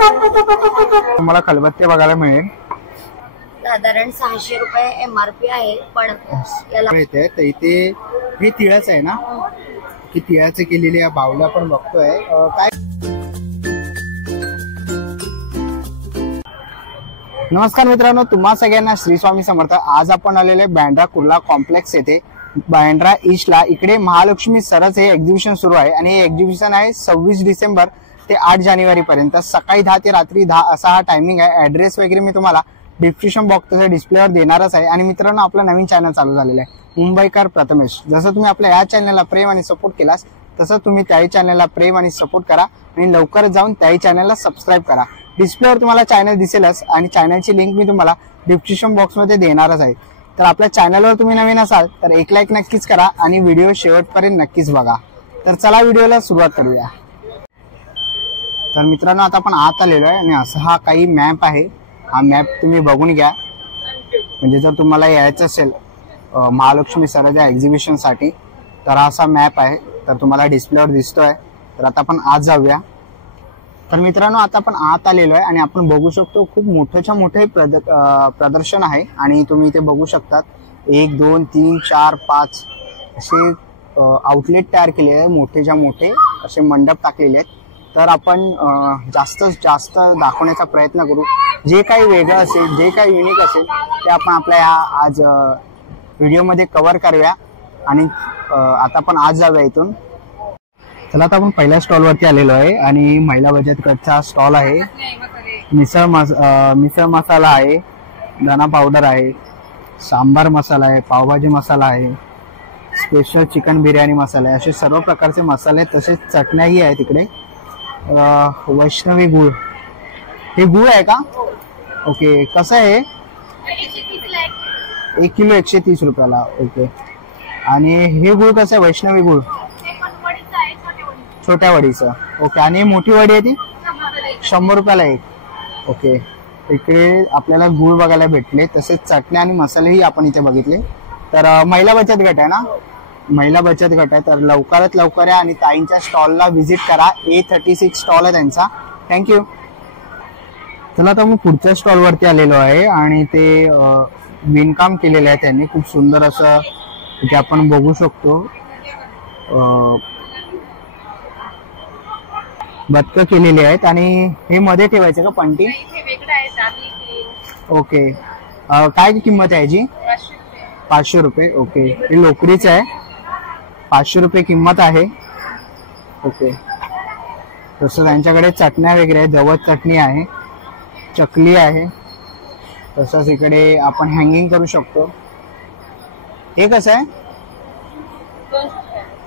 तुम्हाला खलबत्ते बघायला मिळेल, साधारण 600 रुपये MRP आहे, पण याला येते तर इथे हे तिळाचं आहे ना, की तिळाचं केलेले या बावल्या पण बघतोय काय. नमस्कार मित्रांनो, तुम्हा सगळ्यांना श्री स्वामी समर्थ. आज आपण आलेले बँड्रा कुर्ला कॉम्प्लेक्स येथे बँड्रा ईस्टला. इकडे महालक्ष्मी सरस हे एक्झिबिशन सुरू आहे आणि हे एक्झिबिशन आहे 26 डिसेंबर ते 8 जानेवारी पर्यंत. सकाळी 10 ते रात्री 10 असा हा टायमिंग आहे. ऍड्रेस वगैरे मी तुम्हाला डिस्क्रिप्शन बॉक्सच्या डिस्प्लेवर देणारच आहे. आणि मित्रांनो, आपला नवीन चॅनल चालू झालेला आहे मुंबईकर प्रथमेश. जसं तुम्ही आपल्या या चॅनलला प्रेम आणि सपोर्ट केलास तसं तुम्ही त्याही चॅनलला प्रेम आणि सपोर्ट करा आणि लवकरच जाऊन त्याही चॅनलला सबस्क्राईब करा. डिस्प्लेवर तुम्हाला चॅनल दिसेलच आणि चॅनलची लिंक मी तुम्हाला डिस्क्रिप्शन बॉक्समध्ये देणारच आहे. तर आपल्या चॅनलवर तुम्ही नवीन असाल तर एक लाईक नक्कीच करा आणि व्हिडिओ शेवटपर्यंत नक्कीच बघा. तर चला व्हिडिओला सुरुवात करूया. तर मित्रांनो, आता आपण आत आलेलो आहे आणि असा हा काही मॅप आहे. हा मॅप तुम्ही बघून घ्या, म्हणजे जर तुम्हाला यायचं असेल महालक्ष्मी सरस या एक्झिबिशनसाठी तर असा मॅप आहे. तर तुम्हाला डिस्प्लेवर दिसतोय. तर आता आपण आत जाऊया. तर मित्रांनो, आता आपण आत आलेलो आहे आणि आपण बघू शकतो खूप मोठ्याच्या मोठे प्रदर्शन आहे. आणि तुम्ही इथे बघू शकतात 1 2 3 4 5 असे आउटलेट तयार केले आहे. मोठेच्या मोठे असे मंडप टाकलेले आहेत. तर आपण जास्तीत जास्त दाखवण्याचा प्रयत्न करू. जे काही वेगळं असेल, जे काही युनिक असेल ते आपण आपल्या आज व्हिडिओमध्ये कव्हर करूया. आणि आता आपण आज जाऊया इथून. चला, आता आपण पहिल्या स्टॉलवरती आलेलो आहे आणि महिला बचत गटचा स्टॉल आहे. मिसळ मसाला आहे, धना पावडर आहे, सांबार मसाला आहे, पावभाजी मसाला आहे, स्पेशल चिकन बिर्याणी मसाला आहे, असे सर्व प्रकारचे मसाले आहेत. तसेच चटण्याही आहेत इकडे. वैष्णवी गुळ, हे गुळ आहे का? ओके, कसं आहे? 1 किलो 130 रुपयाला. ओके, आणि हे गुळ कसं आहे? वैष्णवी गुळ छोट्या वडीचं. ओके, आणि मोठी वडी आहे ती 100 रुपयाला एक. ओके, इकडे आपल्याला गुळ बघायला भेटले. तसेच चटण्या आणि मसालेही आपण इथे बघितले. तर महिला बचत गट आहे ना, महिला बचत गट आहे. तर लवकरात लवकर या आणि ताईंच्या स्टॉलला व्हिजिट करा. A36 स्टॉल आहे त्यांचा. थँक्यू. चला, आता मी पुढच्या स्टॉलवरती आलेलो आहे आणि ते विणकाम केलेलं आहे त्यांनी. खूप सुंदर असं इथे आपण बघू शकतो. बदकं केलेली आहेत आणि हे मध्ये ठेवायचं का पंटी? ओके, काय किंमत आहे याची? 500 रुपये. ओके, हे लोकरीचं आहे. 500 रुपये किंमत आहे. ओके, तसं त्यांच्याकडे चटण्या वगैरे आहे. जवळ चटणी आहे, चकली आहे. तसंच इकडे आपण हँगिंग करू शकतो. हे कसं आहे?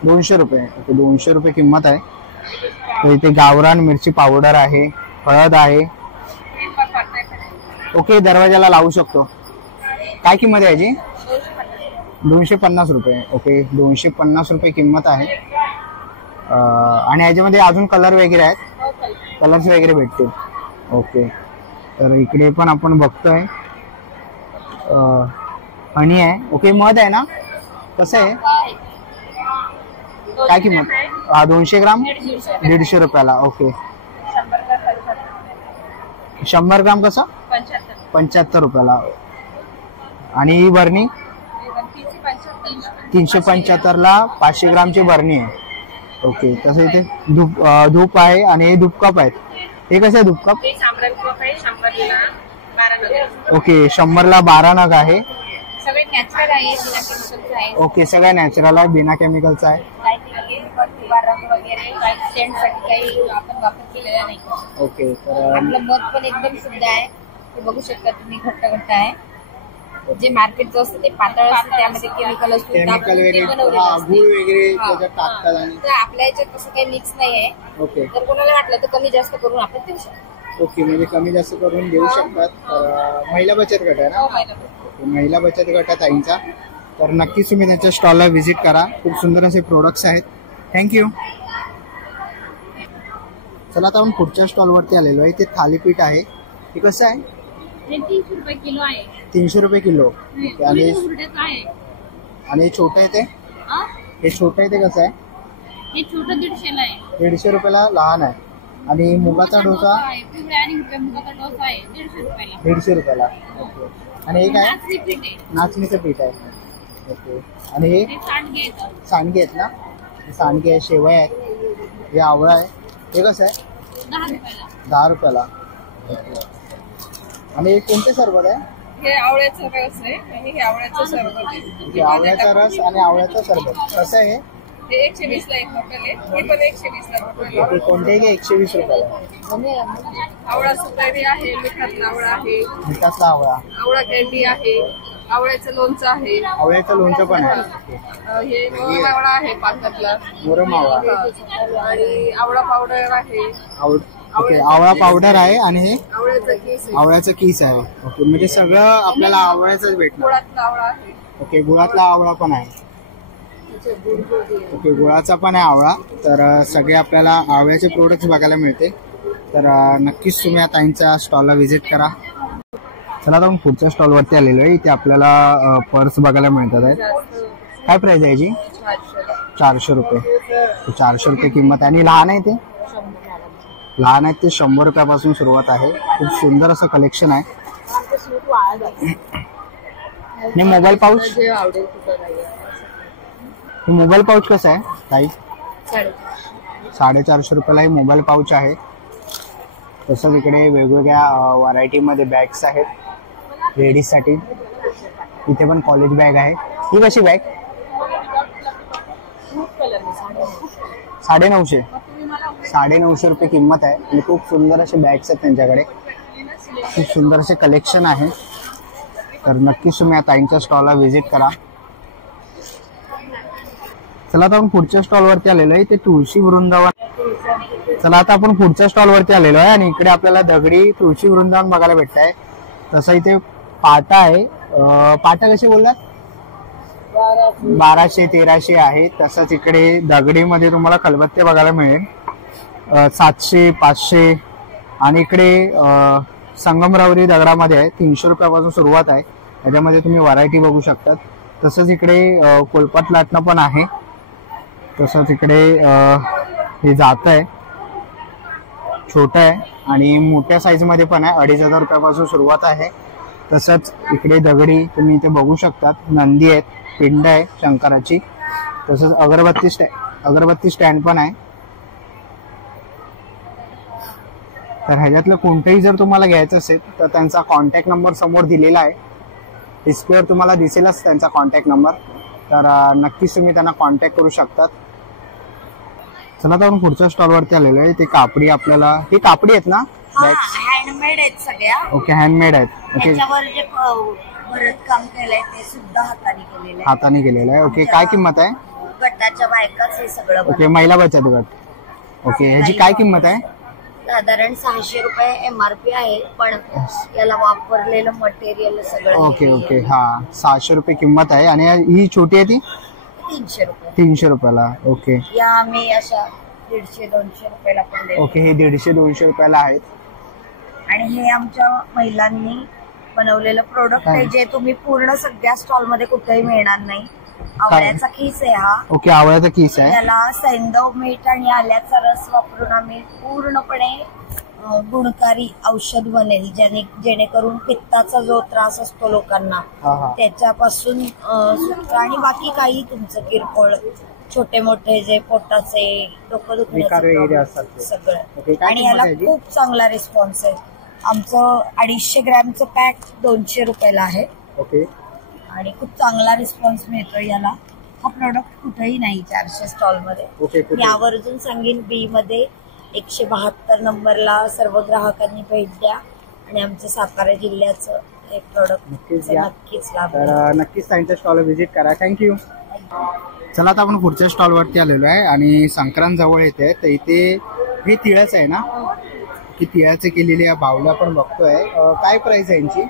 200 रुपये. ओके, 200 रुपये किंमत आहे. इथे गावरान मिरची पावडर आहे, हळद आहे. ओके, दरवाजाला लावू शकतो. काय किंमत आहे याची? 250 रुपये. ओके, 250 रुपये किंमत आहे. आणि याच्यामध्ये अजून कलर वगैरे आहेत, कलर्स वगैरे भेटतील. ओके, तर इकडे पण आपण बघतोय हनी आहे. ओके, मध आहे ना, कसं आहे? काय किंमत? 200 ग्राम 150 रुपयाला. ओके, 100 ग्राम कसं? 75 रुपयाला. आणि ही बरणी 375 ला 500 ग्रामची बरणी आहे. ओके, तसं इथे धूप आहे आणि हे धूप कप आहेत. हे कसं आहे धूप कप? ओके, 100 ला 12 नग आहे. ओके, सगळ्या नॅचरल आहे, बिना केमिकलचा आहे. ओके, तर आपलं मध पण एकदम शुद्ध आहे. ते बघू शकता तुम्ही, घट्ट घट्ट आहे. जे मार्केटचं असतं ते पातळ असतं, त्यामध्ये केमिकल असतो, केमिकल वगैरे गुळ वगैरे त्याच्यात टाकतात. आणि आपल्या याच्यात तसं काही मिक्स नाही आहे. ओके, तर कोणाला वाटलं तर कमी जास्त करून आपण देऊ शकतो. ओके, म्हणजे कमी जास्त करून देऊ शकतात. महिला बचत गट आहे ना? महिला बचत गट आहे ताईंचा. तर नक्कीच तुम्ही त्यांच्या स्टॉलला व्हिजिट करा. खूप सुंदर असे प्रोडक्ट्स आहेत. थँक्यू. चला, आता आपण पुढच्या स्टॉलवरती आलेलो आहे. ते थालीपीठ आहे. हे कसं आहे? 300 रुपये किलो आहे. 300 रुपये किलो. आणि हे छोटं आहे ते? हे छोटं आहे ते कसं आहे? हे छोटं 150 ला आहे. 150 रुपयाला लहान आहे. आणि मुगाचा डोसा पिवळ्या आणि हिरव्या मुगाचा डोसा आहे 150 रुपयाला. 150 रुपयाला. ओके. आणि हे काय? नाचणी पीठ आहे. नाचणीचं पीठ आहे. ओके. आणि हे ते सांडगे आहेत. सांडगे आहेत ना? हे सांडगे आहे, शेवया आहेत, हे आवळा आहे. हे कसं आहे? 10 रुपयाला. 10 रुपयाला. ओके. आणि हे कोणते सरबत आहे? हे आवळ्याचं रस आहे आणि हे आवळ्याचं सरबत आहे. ओके, आवळ्याचा रस आणि आवळ्याचं सरबत कसं आहे? ते 120 ला एक बॉटल आहे. हे पण 120 ला बॉटल ओके, कोणते घे 120 रुपयाला. आहे. आवळा सुपारी आहे, मिठातला आवळा आहे, मिठातला आवळा, आवळा कॅन्डी आहे, आवळ्याचं लोणचं आहे, आवळ्याचं लोणचं पण आहे. हे मोहन आवळा आहे पाकातला, मुरम आवळा आणि आवळा पावडर आहे, ओके, आवळा पावडर आहे. आणि हे आवळ्याचं केस आहे, आवळ्याचं कीस आहे. ओके, म्हणजे सगळं आपल्याला आवळ्याचंच भेटणार. गुळातला आवळा आहे. ओके, गुळातला आवळा पण आहे. ओके, गुळाचा पण आहे आवळा. तर सगळे आपल्याला आवळ्याचे प्रोडक्ट्स बघायला मिळते. तर नक्कीच तुम्ही आता ताईंच्या स्टॉलला व्हिजिट करा. चला आता आपण पुढच्या स्टॉलवरती आलेलो आहे. इथे आपल्याला पर्स बघायला मिळतात आहेत. काय प्राइस आहे याची? 400 रुपये. 400 रुपये किंमत आहे. आणि लहान आहे ते? लहान आहेत ते 100 रुपयापासून सुरुवात आहे. खूप सुंदर असं कलेक्शन आहे. आणि मोबाईल पाऊच, मोबाईल पाऊच कसं आहे ताई? 450 रुपयाला हे मोबाईल पाऊच आहे. तसंच इकडे वेगवेगळ्या व्हरायटीमध्ये बॅग्स आहेत लेडीजसाठी. इथे पण कॉलेज बॅग आहे. ही कशी बॅग? 950. 950 रुपये किंमत आहे. आणि खूप सुंदर असे बॅग्स आहेत त्यांच्याकडे. खूप सुंदर असे कलेक्शन आहे. तर नक्कीच तुम्ही या ताईंच्या स्टॉलला व्हिजिट करा. चला आता आपण पुढच्या स्टॉलवरती आलेलो आहे. ते तुळशी वृंदावन. चला आता आपण पुढच्या स्टॉलवरती आलेलो आहे आणि इकडे आपल्याला दगडी तुळशी वृंदावन बघायला भेटत आहे. तसं इथे पाटा आहे. पाटा कसे बोलतात? 1200 1300 आहे. तसंच इकडे दगडीमध्ये तुम्हाला खलबत्ते बघायला मिळेल 700 500. आणि इकडे संगमरवरी दगडामध्ये आहे 300 रुपयापासून सुरुवात आहे. त्याच्यामध्ये तुम्ही व्हरायटी बघू शकतात. तसंच इकडे कोलपाट लाटणं पण आहे. तसंच इकडे हे जात आहे, छोटं आहे आणि मोठ्या साईज मध्ये पण आहे. 2500 रुपयापासून सुरुवात आहे. तसंच इकडे दगडी तुम्ही इथे बघू शकतात. नंदी आहेत, पिंड आहे शंकराची. तसंच अगरबत्ती स्टँड पण आहे. तर ह्याच्यातलं कोणतंही जर तुम्हाला घ्यायचं असेल तर त्यांचा कॉन्टॅक्ट नंबर समोर दिलेला आहे. डिस्प्लेवर तुम्हाला दिसेलच त्यांचा कॉन्टॅक्ट नंबर. तर नक्कीच तुम्ही त्यांना कॉन्टॅक्ट करू शकतात. चला तर आपण पुढच्या स्टॉलवरती आलेलो आहे. ते कापडी आपल्याला, हे कापडी आहेत ना बॅग्स? हँडमेड आहेत सगळ्या. ओके, हँडमेड आहेत. ओके, त्याच्यावर जे भरत काम केलंय ते सुद्धा हाताने केलेलं आहे. हाताने केलेलं आहे. ओके, काय किंमत आहे? गटाच्या बायकाच हे सगळं ओके, महिला बचत गट. ओके, ह्याची काय किंमत आहे? साधारण 600 रुपये MRP आहे. पण याला वापरलेलं मटेरियल सगळं. ओके ओके, हा 600 रुपये किंमत आहे. आणि ही छोटी आहे ती 300 रुपये. 300 रुपयाला. ओके, या आम्ही अशा 150-200 रुपयाला पण देतो. ओके, हे 150-200 रुपयाला आहेत. आणि हे आमच्या महिलांनी बनवलेलं प्रोडक्ट आहे जे तुम्ही पूर्ण सगळ्या स्टॉल मध्ये कुठेही मिळणार नाही. आवळ्याचा किस आहे हा. ओके, आवळ्याचा किस आहे. त्याला सैंधव मीठ आणि आल्याचा रस वापरून आम्ही पूर्णपणे गुणकारी औषध बनेल, जेणेकरून पित्ताचा जो त्रास असतो लोकांना त्याच्यापासून सुटका. आणि बाकी काही तुमचं किरकोळ छोटे मोठे जे पोटाचे डोकं दुखण्याचे सगळं. आणि याला खूप चांगला रिस्पॉन्स आहे. आमचं 250 ग्रॅमचं पॅक 200 रुपयाला आहे. ओके, आणि खूप चांगला रिस्पॉन्स मिळतो याला. हा प्रोडक्ट कुठेही नाही 400 स्टॉल मध्ये. मी आवर्जून सांगेन बी मध्ये 172 नंबरला सर्व ग्राहकांनी भेट द्या आणि आमचं सातारा जिल्ह्याचं हे प्रोडक्ट नक्कीच लाभ. तर नक्कीच त्यांच्या स्टॉलला व्हिजिट करा. थँक्यू. चला आता आपण पुढच्या स्टॉलवरती आलेलो आहे आणि संक्रांत जवळ येते. तर इथे हे तिळाचं आहे ना, की तिळाचे केलेले या बावल्या पण बघतोय. काय प्राइस आहे यांची?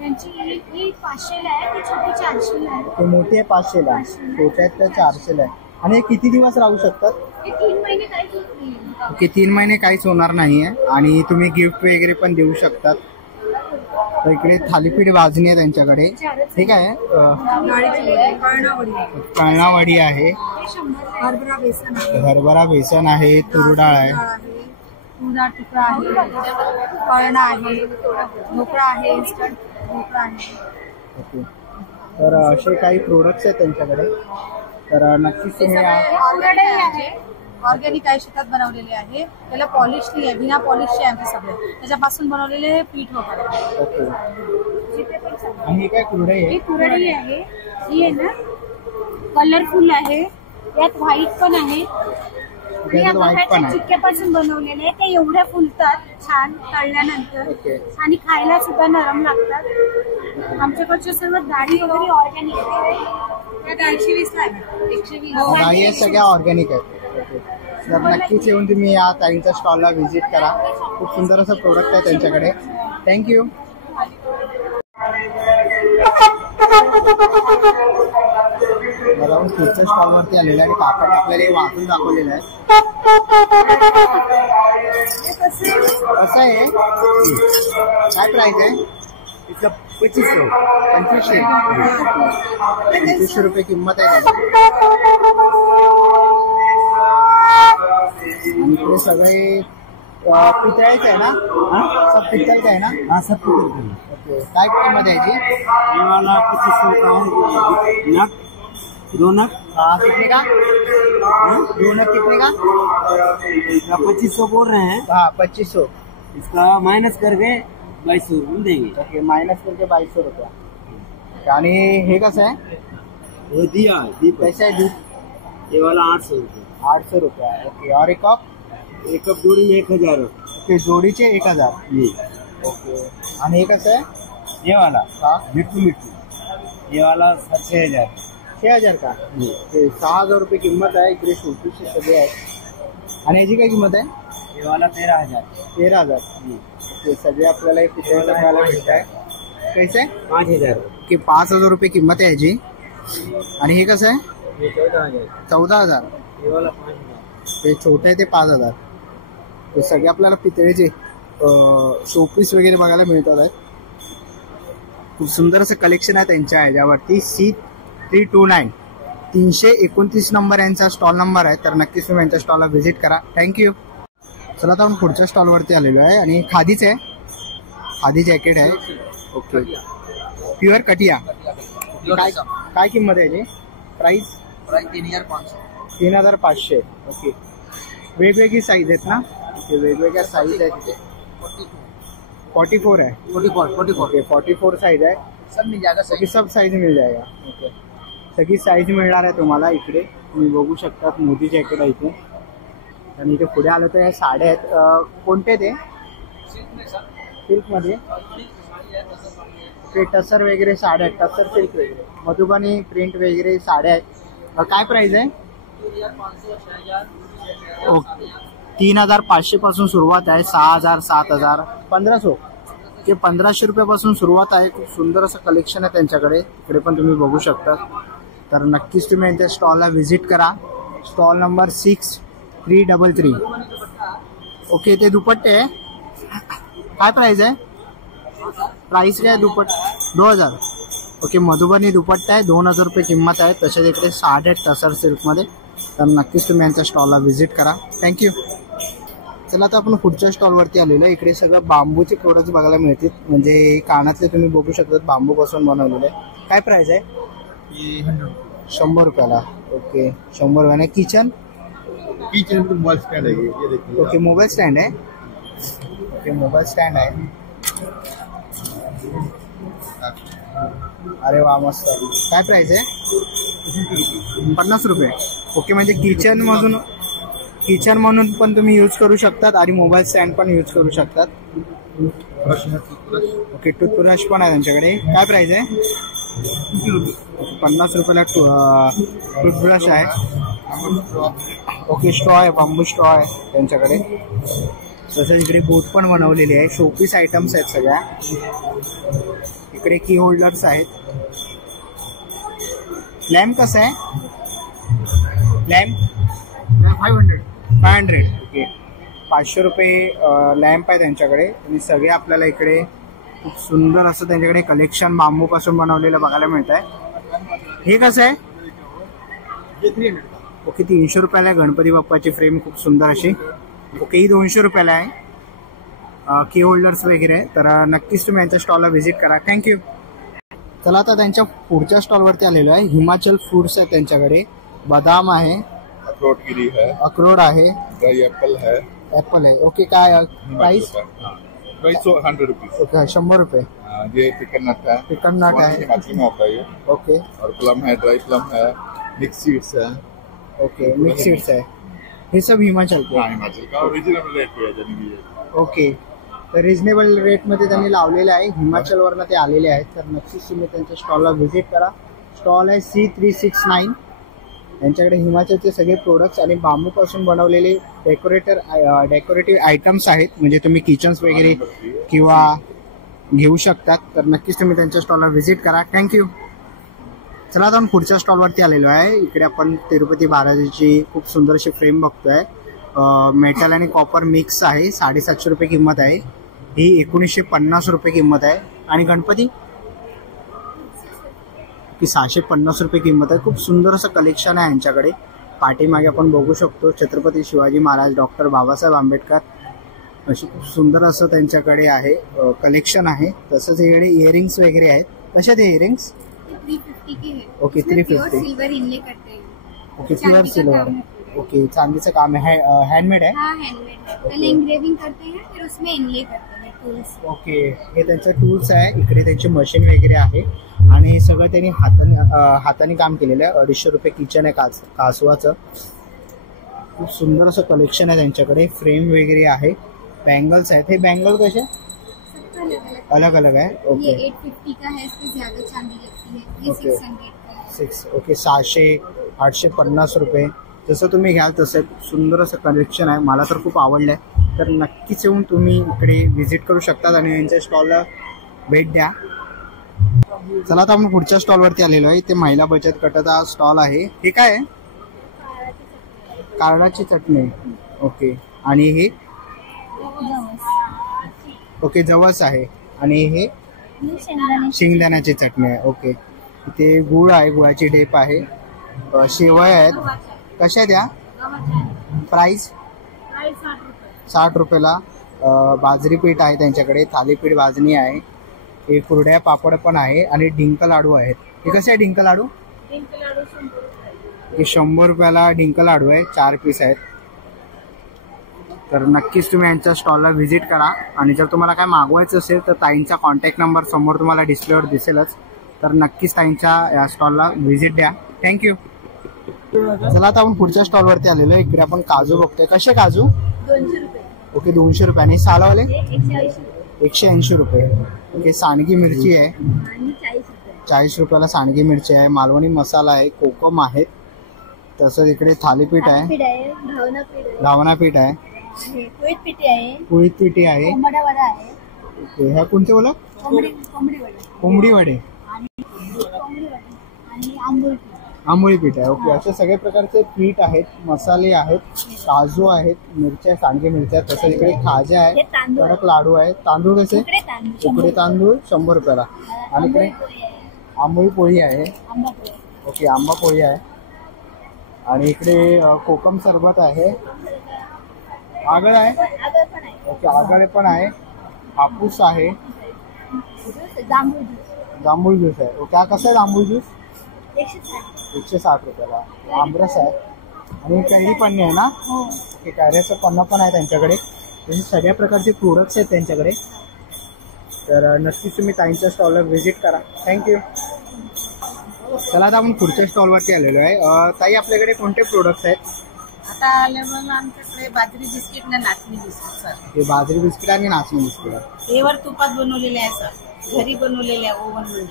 ही 500 ला आहे, ती छोटी 400 ला आहे. ते मोठी आहे 500 ला, छोट्या आहेत त्या 400 ला आहे. आणि हे किती दिवस राहू शकतात? 3 महिने काहीच होत नाही. ओके, 3 महिने काहीच होणार नाहीये. आणि तुम्ही गिफ्ट वगैरे पण देऊ शकतात. तर इकडे थालीपीठ भाजणी आहे त्यांच्याकडे. ठीक आहे, कळणावडी आहे, हरभरा बेसन आहे, तूर डाळ आहे. तुळजा तुकडा आहे, कळणा आहे, ढोकळा आहे, इन्स्टंट ढोकळा आहे. ओके, तर असे काही प्रोडक्ट्स आहेत त्यांच्याकडे, तर नक्कीच तुम्ही ऑर्गॅनिक आहे, शेतात बनवलेले आहे, त्याला पॉलिश नाही आहे, बिना पॉलिशचे आहे आमचे सगळे, त्याच्यापासून बनवलेले पीठ वगैरे. ओके, आणि हे काय कुरडई आहे? ही कुरडई आहे, ही आहे ना कलरफुल आहे, यात व्हाईट पण आहे, चिक्क्यापासून बनवलेले आहे. ते एवढे फुलतात छान तळल्यानंतर आणि खायला सुद्धा नरम लागतात. आमच्याकडचे सर्व डाळी वगैरे ऑर्गॅनिक आहे. 120 आहे, 120 डाळी सगळ्या ऑर्गॅनिक आहेत. तर नक्कीच येऊन तुम्ही या ताईंच्या स्टॉलला व्हिजिट करा. खूप सुंदर असं प्रोडक्ट आहे त्यांच्याकडे. थँक्यू. मला पुढच्या स्टॉलवरती आलेलं आहे आणि काकाने आपल्याला हे वाचून दाखवलेलं आहे. कसं आहे, काय प्राइस आहे? 2500 रुपये किंमत आहे. इकडे सगळे पितळेच आहे ना? सब पितल का है ना? हाँ, सब पितल. ओके, काय किंमत है जी? ये वाला 2500 का. दो नग कितने का? 2 नग कितने का? 2500 बोल रहे हैं. हाँ, 2500. इसका माइनस करके 2200 देंगे. ओके, माइनस करके 2200 रुपया. आणि हे कसं आहे? वो दिया कैसे है दीप? ये वाला 800 रुपये. 800 रुपया. ओके, और एक कप जोड़ी 1000. ओके, जोडीचे 1000. ओके, आणि हे कसं आहे? ये वाला मिट्टू ये वाला 6000. 6000 का? 6000 रुपये किंमत आहे. इकडे छोटीशी सगळे आहेत. आणि याची काय किंमत आहे? ये वाला 13,000. 13,000. ओके, सगळे आपल्याला पितळेचं खायला भेटत आहे. कैसे? 5000. ओके, 5000 रुपये किंमत आहे याची. आणि हे कसं आहे? 14,000. हे वाला 5000. ते छोटे आहे ते 5000. हे सगळे आपल्याला पितळेचे शोपीस वगैरे बघायला मिळतात आहेत. खूप सुंदर असं कलेक्शन आहे त्यांच्या ह्याच्यावरती. C329 329 नंबर यांचा स्टॉल नंबर आहे. तर नक्कीच तुम्ही यांच्या स्टॉलला व्हिजिट करा. थँक्यू. चला आता आपण पुढच्या स्टॉलवरती आलेलो आहे आणि खादीच आहे. खादी जॅकेट आहे. ओके, प्युअर कटिया. काय किंमत आहे याची? प्राइस 3500. ओके, वेगवेगळी साईज आहेत ना? वेगवेगळ्या साईज आहेत तिथे. 44 है. 44 साइज है. सब मिल जाएगा. सब साइज मिल जाएगा. ओके, सगळी साईज मिळणार आहे तुम्हाला. इकडे तुम्ही बघू शकता मोदी जॅकेट आहे इथे. आणि इथे पुढे आलं तर या साड्या आहेत. कोणते ते? सिल्कमध्ये. ते टसर वगैरे साड्या आहेत. टसर सिल्क वगैरे, मधुबनी प्रिंट वगैरे साड्या आहेत. काय प्राइस आहे? 3500 पासून सुरुवात आहे. 6000, 7000, 1500 ते 1500 रुपयापासून सुरुवात आहे. खूप सुंदर असं कलेक्शन आहे त्यांच्याकडे. इकडे पण तुम्ही बघू शकता. तर नक्कीच तुम्ही यांच्या स्टॉलला व्हिजिट करा. Stall number 6333. ओके, ते दुपट्टे आहे. काय प्राइस आहे? प्राइस काय दुपट्टा? 2000. ओके, मधुबनी दुपट्टा आहे. 2000 रुपये किंमत आहे. तसेच इकडे साड्या टसर सिल्कमध्ये. तर नक्कीच तुम्ही यांच्या स्टॉलला व्हिजिट करा. थँक्यू. चला आता आपण पुढच्या स्टॉलवरती आलेलो. इकडे सगळं बांबूचे प्रोडक्ट्स बघायला मिळतील. म्हणजे कानातले तुम्ही बघू शकता बांबूपासून बनवलेले. काय प्राइस आहे? 100 रुपयाला. ओके, 100 रुपयाने. किचन मोबाईल स्टँड आहे. ओके, मोबाईल स्टँड आहे. ओके, मोबाईल स्टँड आहे. अरे वा, मस्त. काय प्राइस आहे? 50 रुपये. ओके, म्हणजे किचन म्हणून पण तुम्ही यूज करू शकतात आणि मोबाईल स्टँड पण यूज करू शकतात. ओके, टूथब्रश पण आहे त्यांच्याकडे. काय प्राइस आहे? 50 रुपयाला टूथब्रश आहे. ओके, स्ट्रॉ आहे, बांबू स्ट्रॉ आहे त्यांच्याकडे. तसंच इकडे बोट पण बनवलेली आहे. शोपीस आयटम्स आहेत सगळ्या. इकडे की होल्डर्स आहेत. लॅम्प कसं आहे? लॅम्प 500. ओके, 500 रुपये लॅम्प आहे त्यांच्याकडे. आणि सगळे आपल्याला इकडे खूप सुंदर असं त्यांच्याकडे कलेक्शन बांबूपासून बनवलेलं बघायला मिळत आहे. हे कसं आहे? 300. ओके, 300 रुपयाला गणपती बाप्पाची फ्रेम खूप सुंदर अशी. ओके, ही 200 रुपयाला आहे. की होल्डर्स वगैरे आहे. तर नक्कीच तुम्ही यांच्या स्टॉलला व्हिजिट करा. थँक्यू. चला आता त्यांच्या पुढच्या स्टॉलवरती आलेलो आहे. हिमाचल फ्रूट्स आहे त्यांच्याकडे. बदाम आहे, अखरोटगिरी है, अक्रोड आहे, ड्राई एप्पल है. ऍपल आहे. ओके, काय प्राइस? Price 100 rupees. ओके, 100 रुपये. ये चिकन नट है, चिकन नट है, हिमाचल में होता है ये. ओके और प्लम है, ड्राई प्लम है, मिक्स सीड्स है. ओके, मिक्स सीड्स आहे. हे सब हिमाचल के. हाँ, हिमाचल का ओरिजिनल रेट पे है जनी भी है. ओके, तर रिजनेबल रेटमध्ये त्यांनी लावलेले आहे. हिमाचलवरनं ते आलेले आहेत. तर नक्कीच तुम्ही त्यांच्या स्टॉलला व्हिजिट करा. स्टॉल आहे C369. यांच्याकडे हिमाचलचे सगळे प्रोडक्ट्स आणि बांबूपासून बनवलेले डेकोरेटिव्ह आयटम्स आहेत. म्हणजे तुम्ही किचन्स वगैरे किंवा घेऊ शकतात. तर नक्कीच तुम्ही त्यांच्या स्टॉलला व्हिजिट करा. थँक्यू. चला आता आपण पुढच्या स्टॉलवरती आलेलो आहे. इकडे आपण तिरुपती बालाजीची खूप सुंदर अशी फ्रेम बघतोय. मेटल आणि कॉपर मिक्स आहे. 750 रुपये किंमत आहे. ही 1950 रुपये किंमत आहे. आणि गणपती की 650 रुपये किंमत आहे. खूप सुंदर असं कलेक्शन आहे यांच्याकडे. पाठीमागे आपण बघू शकतो छत्रपती शिवाजी महाराज, डॉक्टर बाबासाहेब आंबेडकर अशी खूप सुंदर असं त्यांच्याकडे आहे कलेक्शन आहे. तसंच इकडे इयरिंग्स वगैरे आहेत. कशा ते इयरिंग्स? 350 की है. ओके, 350. सिल्वर इनले करते हैं. Okay, pure silver. ओके, चांदीचं काम आहे. हँडमेड आहे. हाँ, हैंडमेड है. पहले एंग्रेविंग करते हैं, फिर उसमें इनले करते हैं टूल्स. ओके, हे त्यांचं टूल्स आहे. इकडे त्यांची मशीन वगैरे आहे आणि सगळं त्यांनी हाताने काम केलेलं आहे. 250 रुपये किचन आहे कासवाचं. खूप सुंदर असं कलेक्शन आहे त्यांच्याकडे. फ्रेम वगैरे आहे. बँगल्स आहेत. हे बँगल कसे? सबका अलग अलग. अलग अलग आहे. ये ओके 850 का है, इसमें ज्यादा चांदी लगती है. ये ओके. 600 का है. 6. ओके, 600, 850 रुपये. जसं तुम्ही घ्याल तसं सुंदर असं कलेक्शन आहे. मला तर खूप आवडलं आहे. तर नक्कीच येऊन तुम्ही इकडे व्हिजिट करू शकतात आणि यांच्या स्टॉलला भेट द्या. चला आता आपण पुढच्या स्टॉलवरती आलेलो आहे. ते महिला बचत गटाचा स्टॉल आहे. हे काय आहे? कारळाची चटणी. ओके, आणि हे ओके जवस आहे. आणि हे शेंगदाण्याची चटणी आहे. ओके, इथे गुळ आहे, गुळाची डेप आहे, शेवया आहेत. कशा द्या? प्राइस 60 रुपयाला. बाजरी पीठ आहे त्यांच्याकडे. थालीपीठ भाजणी आहे. हे कुरड्या पापड पण आहे आणि डिंक लाडू आहेत. हे कसे आहे डिंक लाडू? हे 100 रुपयाला डिंक लाडू आहे. 4 पीस आहेत. तर नक्कीच तुम्ही यांच्या स्टॉलला व्हिजिट करा. आणि जर तुम्हाला काय मागवायचं असेल तर ताईंचा कॉन्टॅक्ट नंबर समोर तुम्हाला डिस्प्लेवर दिसेलच. तर नक्कीच ताईंच्या या स्टॉलला व्हिजिट द्या. थँक्यू. चला आता आपण पुढच्या स्टॉलवरती आलेलो आहे. इकडे आपण काजू बघतोय. कसे काजू? 200 रुपये. ओके, 200 रुपये. आणि सालावाले 180 180 रुपये. ओके, सांडगी मिरची आहे. आणि 40 रुपये. 40 रुपयाला सांडगी मिरची आहे. मालवणी मसाला आहे. कोकम आहेत. तसंच इकडे थालीपीठ आहे. पीठ आहे, घावना पीठ आहे, धावना पीठ आहे. कुळीत पिठी आहे, कुळीत पिठी आहे. कोंबडा वडा आहे. ओके, ह्या कोणते बोला? कोंबडी वडा कोंबडी वडे आणि कोंबडी वडा आणि आंबोळी पीठ. आंबोळी पीठ आहे. ओके, असे सगळे प्रकारचे पीठ आहेत. मसाले आहेत, काजू आहेत, मिरच्या, सांडगे मिरच्या. तसंच इकडे खाज्या हे आहेत, तांदूळ कडक लाडू आहे. तांदूळ कसे? उकडे तांदूळ उकडे तांदूळ 100 रुपयाला. आणि इकडे पोळी आहे, आंबोळी पोळी आहे. आंबा पोळी. ओके, आंबा पोळी आहे. आणि इकडे कोकम सरबत आहे. आगळ आहे. आगळ पण आहे. ओके, आगळ पण आहे. हापूस आहे. जांभूळ ज्यूस जांभूळ ज्यूस आहे. ओके, हा कसा आहे जांभूळ ज्यूस? 160. 160 रुपयाला. आमरस आहे. आणि कैरी पन्नी आहे ना? हो. ओके, कैऱ्याचं पन्ना पण आहे त्यांच्याकडे. तसे सगळ्या प्रकारचे प्रोडक्ट्स आहेत त्यांच्याकडे. तर नक्कीच तुम्ही ताईंच्या स्टॉलला व्हिजिट करा. थँक्यू. चला आता आपण पुढच्या स्टॉलवरती आलेलो आहे. ताई, आपल्याकडे कोणते प्रोडक्ट्स आहेत? आता आल्यामुळे आमच्याकडे बाजरी बिस्किट ना नाचणी बिस्किट सर. हे बाजरी बिस्किट आणि नाचणी बिस्किट आहे. हे वर तुपात बनवलेले आहे सर. घरी बनवलेले आहे ओव्हन मध्ये.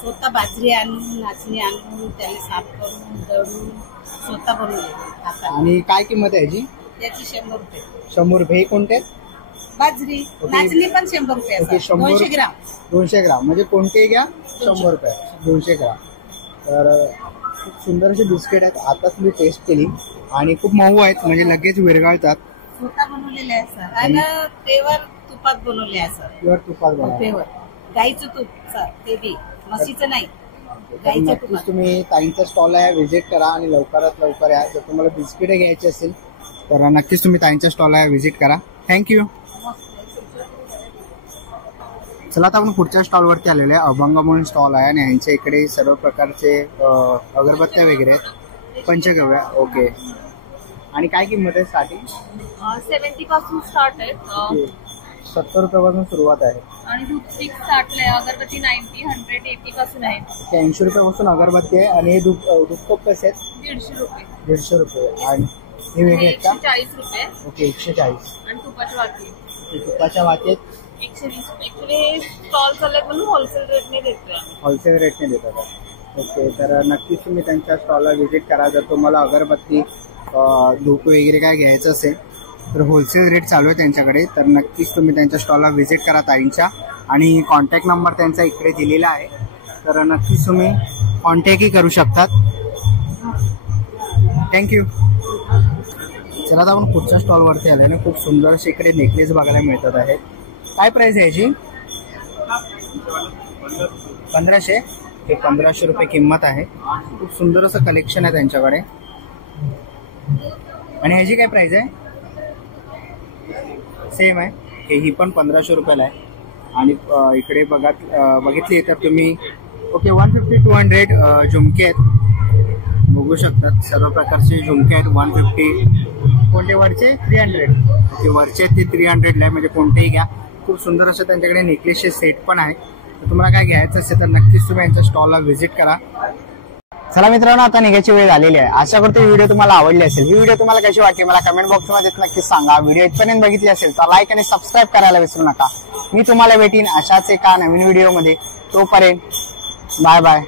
स्वतः बाजरी आणून नाचणी आणून त्याला साफ करून दळून स्वतः बनवलेले हाताने. आणि काय किंमत आहे याची? त्याची 100 रुपये. 100 रुपये. हे कोणते आहेत? बाजरी ओके. नाचणी पण 100 रुपये ओके, आहे सर. 100 200 ग्राम. 200 ग्राम म्हणजे कोणतेही घ्या 100 रुपये. 200 ग्राम. तर खूप सुंदर असे बिस्किट आहेत. आताच मी टेस्ट केली आणि खूप मऊ आहेत, म्हणजे लगेच विरघळतात. स्वतः बनवलेले आहे सर. आणि तेवर तुपात बनवले आहे सर. प्युअर तुपात बनवा. तेवर गाईचं तूप सर. ते बी म्हशीचं नाही. तर गाईच्या नक्कीच तुम्ही ताईंच्या स्टॉलला व्हिजिट करा आणि लवकरात लवकर या. जर तुम्हाला बिस्किटे घ्यायची असेल तर नक्कीच तुम्ही ताईंच्या स्टॉलला व्हिजिट करा. थँक्यू. चला आता आपण पुढच्या स्टॉलवरती आलेलो आहे. अभंग म्हणून स्टॉल आहे आणि यांच्या इकडे सर्व प्रकारचे अगरबत्त्या वगैरे आहेत. पंचगव्या. ओके. आणि काय किंमत आहे स्टार्टिंग? 70 पासून स्टार्ट आहे. 70 रुपयापासून सुरुवात आहे. आणि धूपस्टिक 60 आहे. अगरबत्ती 90, 100, 80 पासून आहे. 80 रुपयापासून अगरबत्ती आहे. आणि हे धूपकप कसे आहेत? 150 रुपये. 150 रुपये. आणि हे वेगळे आहेत का? 140 रुपये. ओके. 140. आणि तुपाची वाटी. तुपाच्या वाटेत 120. ऍक्च्युली स्टॉल चालले म्हणून होलसेल रेटने देतोय. होलसेल रेटने देतात. ओके. तर नक्कीच तुम्ही त्यांच्या स्टॉलला व्हिजिट करा. जर तुम्हाला अगरबत्ती धूप वगैरे काय घ्यायचं असेल तर होलसेल रेट चालू आहे त्यांच्याकडे. तर नक्कीच तुम्ही त्यांच्या स्टॉलला व्हिजिट करा ताईंच्या. आणि कॉन्टॅक्ट नंबर त्यांचा इकडे दिलेला आहे. तर नक्कीच तुम्ही कॉन्टॅक्टही करू शकतात. थँक्यू. चला आता आपण पुढच्या स्टॉलवरती आलोय ना. खूप सुंदर असे इकडे नेकलेस बघायला मिळतात आहेत. काय प्राइस आहे याची? 1500. हे 1500 रुपये किंमत आहे. खूप सुंदर असं कलेक्शन आहे त्यांच्याकडे. आणि ह्याची काय प्राइस आहे? सेम आहे. ही पण 1500 रुपयाला आहे. आणि इकडे बघितली तर तुम्ही ओके 150-200 झुमके आहेत. बघू शकतात सर्व प्रकारचे झुमके आहेत. 150. कोणते वरचे? 300. ओके. वरचे ते 300ला आहे. म्हणजे कोणतेही घ्या. खूप सुंदर असं त्यांच्याकडे नेकलेसचे सेट पण आहे. तर तुम्हाला काय घ्यायचं असेल तर नक्कीच तुम्ही यांच्या स्टॉलला व्हिजिट करा. चला मित्रांनो, आता निघायची वेळ झालेली आहे. आशा करतो ही व्हिडिओ तुम्हाला आवडली असेल. ही व्हिडिओ तुम्हाला कशी वाटली मला कमेंट बॉक्समध्ये नक्कीच सांगा. व्हिडिओ इथपर्यंत बघितली असेल तर लाईक आणि सबस्क्राईब करायला विसरू नका. मी तुम्हाला भेटीन अशाच एका नवीन व्हिडिओमध्ये. तोपर्यंत बाय बाय.